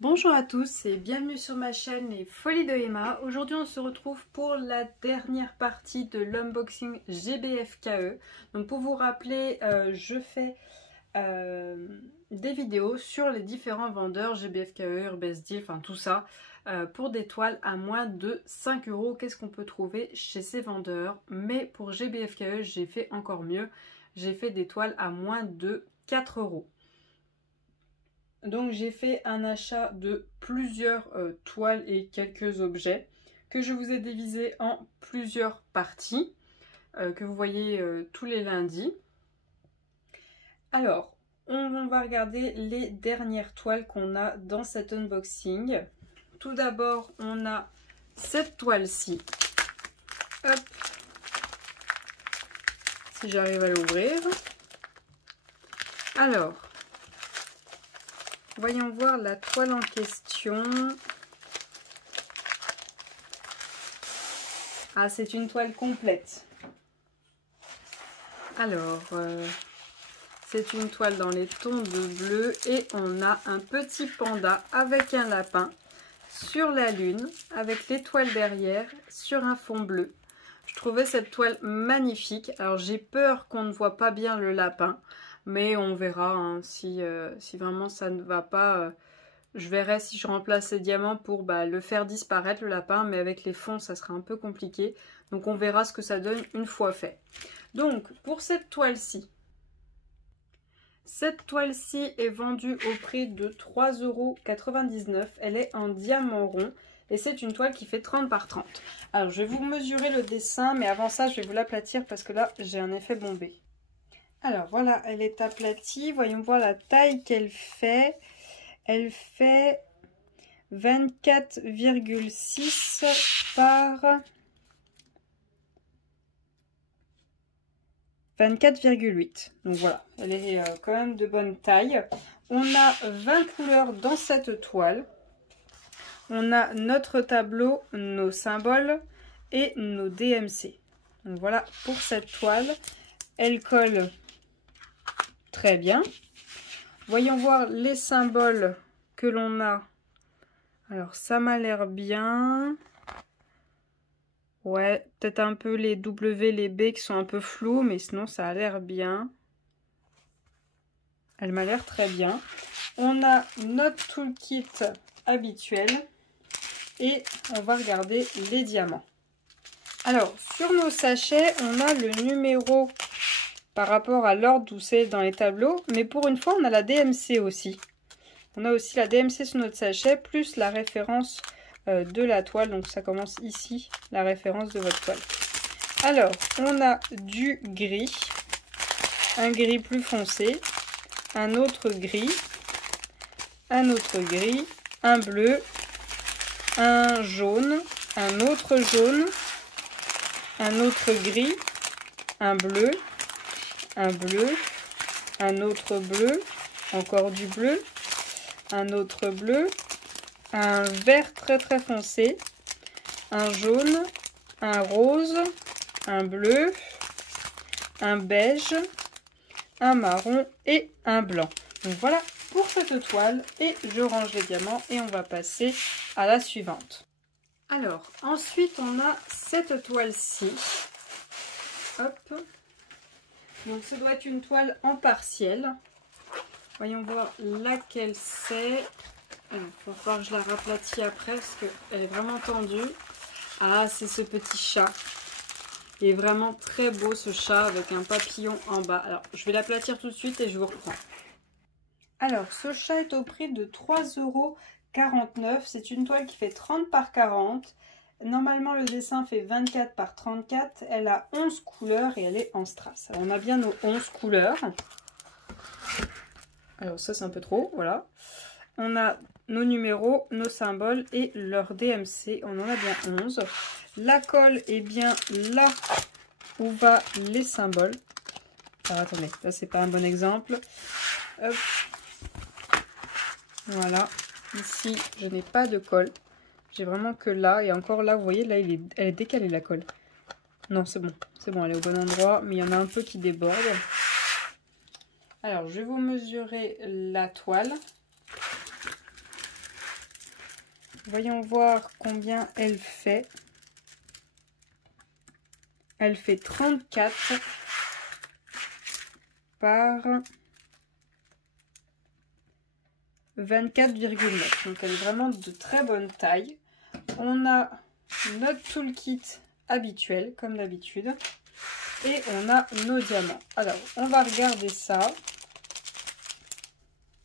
Bonjour à tous et bienvenue sur ma chaîne Les Folies de Emma. Aujourd'hui on se retrouve pour la dernière partie de l'unboxing GBFKE. Donc pour vous rappeler, je fais des vidéos sur les différents vendeurs GBFKE, Urbest Deal, enfin tout ça, pour des toiles à moins de 5 €. Qu'est-ce qu'on peut trouver chez ces vendeurs? Mais pour GBFKE, j'ai fait encore mieux. J'ai fait des toiles à moins de 4 €. Donc j'ai fait un achat de plusieurs toiles et quelques objets que je vous ai divisés en plusieurs parties que vous voyez tous les lundis. Alors, on va regarder les dernières toiles qu'on a dans cet unboxing. Tout d'abord, on a cette toile-ci. Hop, si j'arrive à l'ouvrir. Alors, voyons voir la toile en question. Ah, c'est une toile complète. Alors, c'est une toile dans les tons de bleu et on a un petit panda avec un lapin sur la lune avec l'étoile derrière sur un fond bleu. Je trouvais cette toile magnifique. Alors, j'ai peur qu'on ne voit pas bien le lapin. Mais on verra hein, si vraiment ça ne va pas. Je verrai si je remplace les diamants pour le faire disparaître le lapin. Mais avec les fonds ça sera un peu compliqué. Donc on verra ce que ça donne une fois fait. Donc pour cette toile-ci. Cette toile-ci est vendue au prix de 3,99 €. Elle est en diamant rond. Et c'est une toile qui fait 30 par 30. Alors je vais vous mesurer le dessin. Mais avant ça je vais vous l'aplatir parce que là j'ai un effet bombé. Alors voilà, elle est aplatie. Voyons voir la taille qu'elle fait. Elle fait 24,6 par 24,8. Donc voilà, elle est quand même de bonne taille. On a 20 couleurs dans cette toile. On a notre tableau, nos symboles et nos DMC. Donc voilà pour cette toile. Elle colle très bien. Voyons voir les symboles que l'on a. Alors ça m'a l'air bien. Ouais, peut-être un peu les W, les B qui sont un peu flous, mais sinon ça a l'air bien. Elle m'a l'air très bien. On a notre toolkit habituel et on va regarder les diamants. Alors sur nos sachets, on a le numéro par rapport à l'ordre où c'est dans les tableaux. Mais pour une fois, on a la DMC aussi. On a aussi la DMC sur notre sachet, plus la référence de la toile. Donc ça commence ici, la référence de votre toile. Alors, on a du gris, un gris plus foncé, un autre gris, un autre gris, un bleu, un jaune, un autre jaune, un autre gris, un bleu, un bleu, un autre bleu, encore du bleu, un autre bleu, un vert très très foncé, un jaune, un rose, un bleu, un beige, un marron et un blanc. Donc voilà pour cette toile et je range les diamants et on va passer à la suivante. Alors ensuite on a cette toile-ci. Hop. Donc ça doit être une toile en partiel. Voyons voir laquelle c'est. Il va falloir que je la raplatis après parce qu'elle est vraiment tendue. Ah, c'est ce petit chat. Il est vraiment très beau ce chat avec un papillon en bas. Alors je vais l'aplatir tout de suite et je vous reprends. Alors ce chat est au prix de 3,49 €. C'est une toile qui fait 30 par 40. Normalement, le dessin fait 24 par 34. Elle a 11 couleurs et elle est en strass. Alors, on a bien nos 11 couleurs. Alors, ça, c'est un peu trop. Voilà. On a nos numéros, nos symboles et leur DMC. On en a bien 11. La colle est bien là où va les symboles. Alors, attendez. Là, c'est pas un bon exemple. Hop. Voilà. Ici, je n'ai pas de colle. J'ai vraiment que là, et encore là, vous voyez, là, elle est décalée la colle. Non, c'est bon, elle est au bon endroit, mais il y en a un peu qui déborde. Alors, je vais vous mesurer la toile. voyons voir combien elle fait. Elle fait 34 par 24,9. Donc elle est vraiment de très bonne taille. On a notre toolkit habituel comme d'habitude. Et on a nos diamants. Alors on va regarder ça.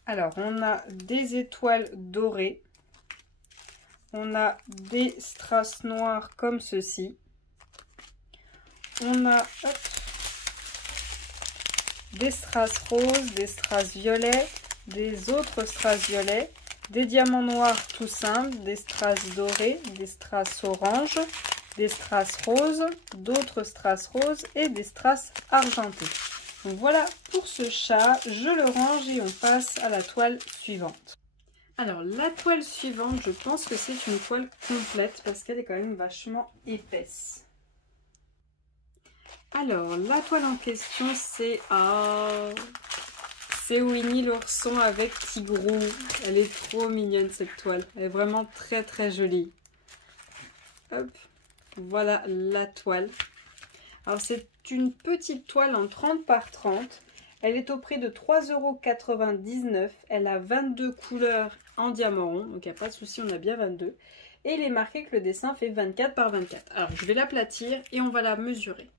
Alors on a des étoiles dorées. On a des strass noirs comme ceci. On a des strass roses, des strass violets, des autres strass violets, des diamants noirs tout simples, des strass dorés, des strass orange, des strass roses, d'autres strass roses et des strass argentés. Donc voilà pour ce chat, je le range et on passe à la toile suivante. Alors la toile suivante, je pense que c'est une toile complète parce qu'elle est quand même vachement épaisse. Alors la toile en question c'est c'est Winnie l'ourson avec Tigrou. Elle est trop mignonne cette toile, elle est vraiment très très jolie. Hop, voilà la toile. Alors c'est une petite toile en 30 par 30. Elle est au prix de 3,99 €. Elle a 22 couleurs en diamant rond. Donc il n'y a pas de souci, on a bien 22. Et il est marqué que le dessin fait 24 par 24. Alors je vais l'aplatir et on va la mesurer.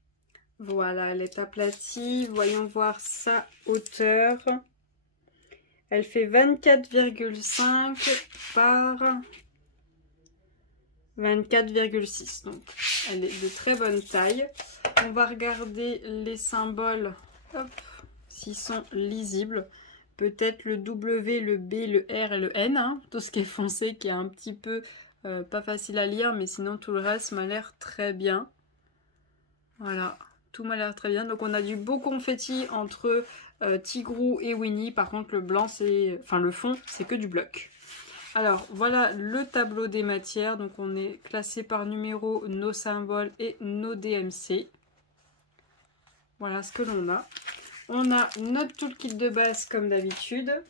Voilà, elle est aplatie. Voyons voir sa hauteur. Elle fait 24,5 par 24,6. Donc elle est de très bonne taille. On va regarder les symboles. Hop. S'ils sont lisibles, peut-être le W, le B, le R et le N, hein, tout ce qui est foncé, qui est un petit peu pas facile à lire, mais sinon tout le reste m'a l'air très bien. Voilà, tout m'a l'air très bien. Donc on a du beau confetti entre Tigrou et Winnie. Par contre le blanc, le fond, c'est que du bloc. Alors voilà le tableau des matières. Donc on est classé par numéro, nos symboles et nos DMC. Voilà ce que l'on a. On a notre toolkit de base comme d'habitude.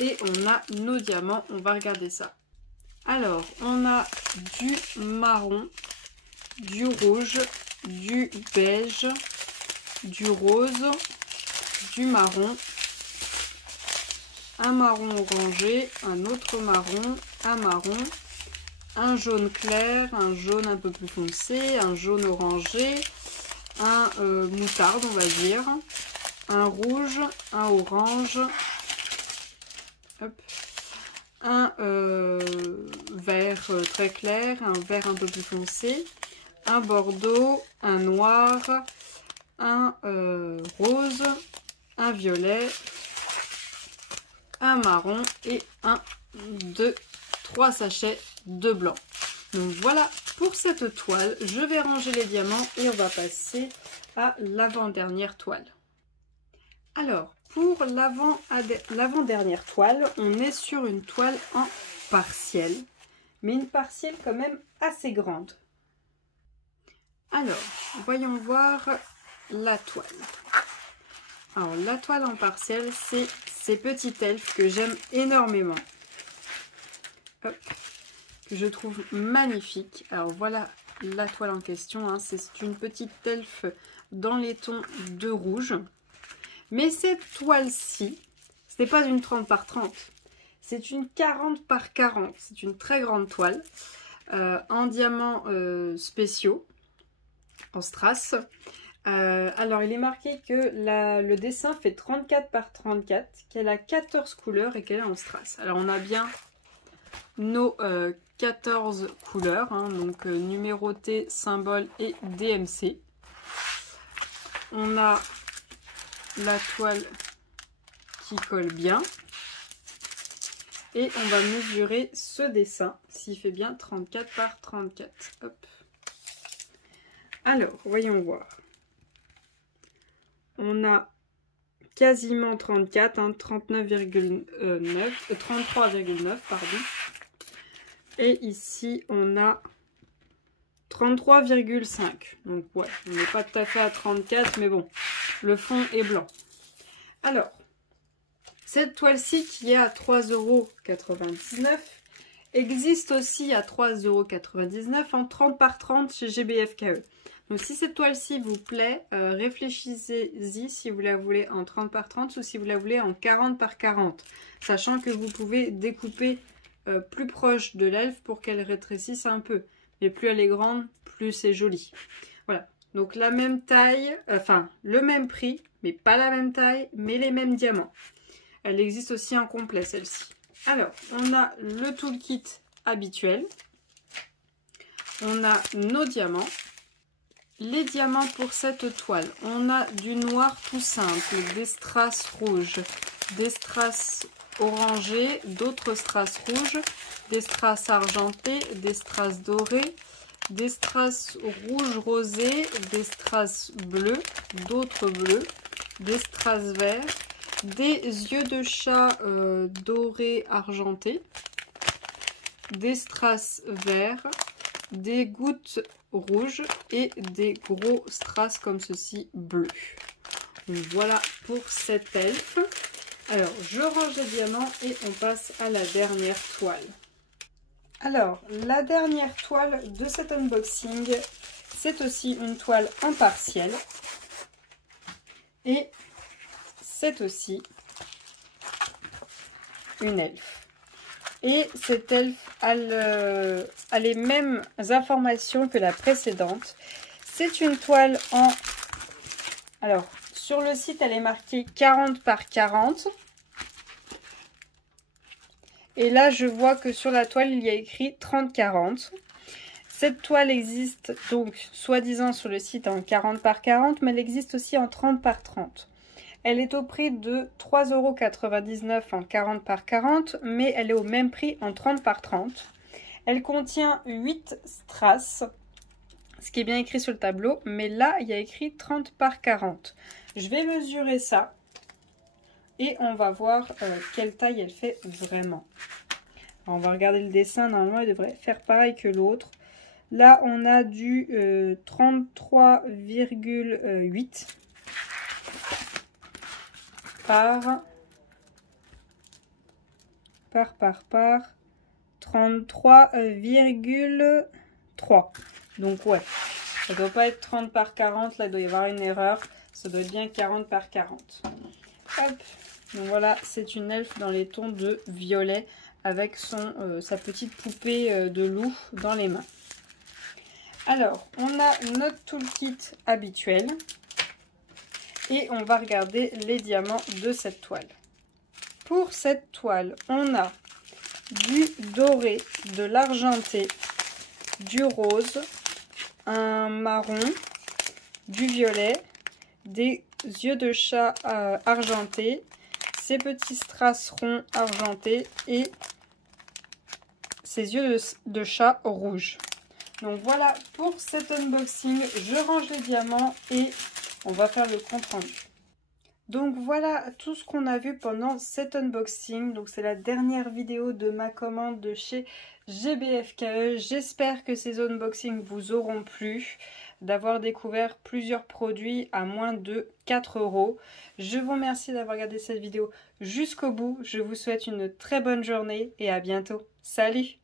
Et on a nos diamants. On va regarder ça. Alors, on a du marron, du rouge, du beige, du rose, du marron, un marron orangé, un autre marron, un jaune clair, un jaune un peu plus foncé, un jaune orangé, un moutarde on va dire, un rouge, un orange, hop, un vert très clair, un vert un peu plus foncé, un bordeaux, un noir, un rose, un violet, un marron et 3 sachets de blanc. Donc voilà pour cette toile. Je vais ranger les diamants et on va passer à l'avant-dernière toile. Alors, pour l'avant-dernière toile, on est sur une toile en partiel, mais une partielle quand même assez grande. Alors, voyons voir la toile. Alors, la toile en partiel, c'est ces petits elfes que j'aime énormément. Hop, que je trouve magnifique. Alors, voilà la toile en question. Hein. C'est une petite elfe dans les tons de rouge. Mais cette toile-ci, ce n'est pas une 30 par 30. C'est une 40 par 40. C'est une très grande toile. En diamants spéciaux. En strass. Alors il est marqué que le dessin fait 34 par 34, qu'elle a 14 couleurs et qu'elle est en strass. Alors on a bien nos 14 couleurs, hein, donc numéroté, symbole et DMC. On a la toile qui colle bien. Et on va mesurer ce dessin, s'il fait bien 34 par 34. Hop. Alors, voyons voir. On a quasiment 34, hein, 33,9, pardon. Et ici, on a 33,5. Donc, ouais, on n'est pas tout à fait à 34, mais bon, le fond est blanc. Alors, cette toile-ci qui est à 3,99 €, existe aussi à 3,99 € en 30 par 30 chez GBFKE. Donc si cette toile-ci vous plaît, réfléchissez-y si vous la voulez en 30 par 30 ou si vous la voulez en 40 par 40. Sachant que vous pouvez découper plus proche de l'elfe pour qu'elle rétrécisse un peu. Mais plus elle est grande, plus c'est joli. Voilà, donc la même taille, enfin le même prix, mais pas la même taille, mais les mêmes diamants. Elle existe aussi en complet celle-ci. Alors, on a le toolkit habituel. On a nos diamants. Les diamants pour cette toile. On a du noir tout simple, des strass rouges, des strass orangés, d'autres strass rouges, des strass argentés, des strass dorés, des strass rouges rosés, des strass bleus, d'autres bleus, des strass verts, des yeux de chat dorés argentés, des strass verts, des gouttes rouges et des gros strass comme ceci bleus. Voilà pour cet elfe. Alors je range les diamants et on passe à la dernière toile. Alors la dernière toile de cet unboxing, c'est aussi une toile en partiel et c'est aussi une elfe. Et cette elfe a les mêmes informations que la précédente. C'est une toile en... Alors, sur le site, elle est marquée 40 par 40. Et là, je vois que sur la toile, il y a écrit 30-40. Cette toile existe donc, soi-disant, sur le site en 40 par 40, mais elle existe aussi en 30 par 30. Elle est au prix de 3,99 € en 40 par 40, mais elle est au même prix en 30 par 30. Elle contient 8 strass, ce qui est bien écrit sur le tableau, mais là, il y a écrit 30 par 40. Je vais mesurer ça et on va voir quelle taille elle fait vraiment. Alors, on va regarder le dessin, normalement, il devrait faire pareil que l'autre. Là, on a du 33,8 par 33,3. Donc ouais, ça doit pas être 30 par 40, là il doit y avoir une erreur, ça doit être bien 40 par 40. Hop, donc voilà, c'est une elfe dans les tons de violet avec sa petite poupée de loup dans les mains. Alors, on a notre toolkit habituel. Et on va regarder les diamants de cette toile. Pour cette toile, on a du doré, de l'argenté, du rose, un marron, du violet, des yeux de chat argentés, ces petits strass ronds argentés et ces yeux de chat rouges. Donc voilà pour cet unboxing. Je range les diamants et on va faire le compte rendu. Donc voilà tout ce qu'on a vu pendant cet unboxing. Donc c'est la dernière vidéo de ma commande de chez GBFKE. J'espère que ces unboxings vous auront plu, d'avoir découvert plusieurs produits à moins de 4 €. Je vous remercie d'avoir regardé cette vidéo jusqu'au bout. Je vous souhaite une très bonne journée et à bientôt. Salut!